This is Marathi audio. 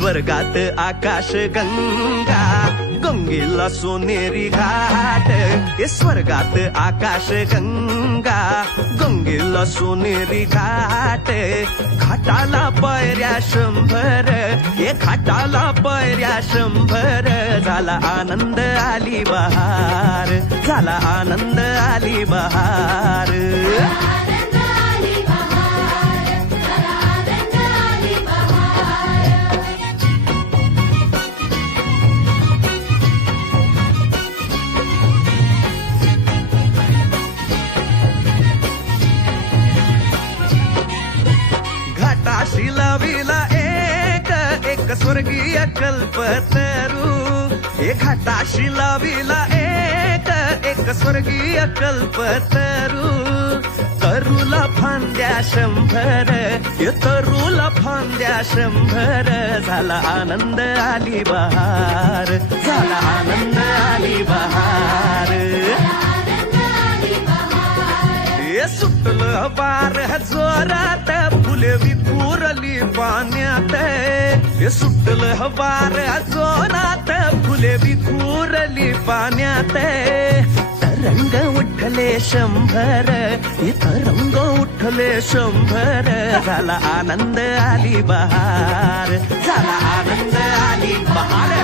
स्वर्गात आकाश गंगा, गंगेला सोनेरी घाट. हे स्वर्गात आकाश गंगा, गंगेला सोनेरी घाट. घाटाला पायऱ्या 100, हे घाटाला पायऱ्या 100. झाला आनंद आली बहार, झाला आनंद आली बहार. घाटाशी लाविला एक स्वर्गीय कल्पतरू. हे घाटाशी लाविला एक स्वर्गीय कल्पतरू. तरूला फांद्या 100, हे तरूला फांद्या 100. झाला आनंद आली बहार, झाला आनंद आली बहार. हे सुटलं वार जोरात, फुले विखुरली पाण्यात. हे सुटलं वार जोरात, फुले विखुरली पाण्यात. तरंग उठले 100, हे तरंग उठले 100. झाला आनंद आली बहार, झाला आनंद आली बहार.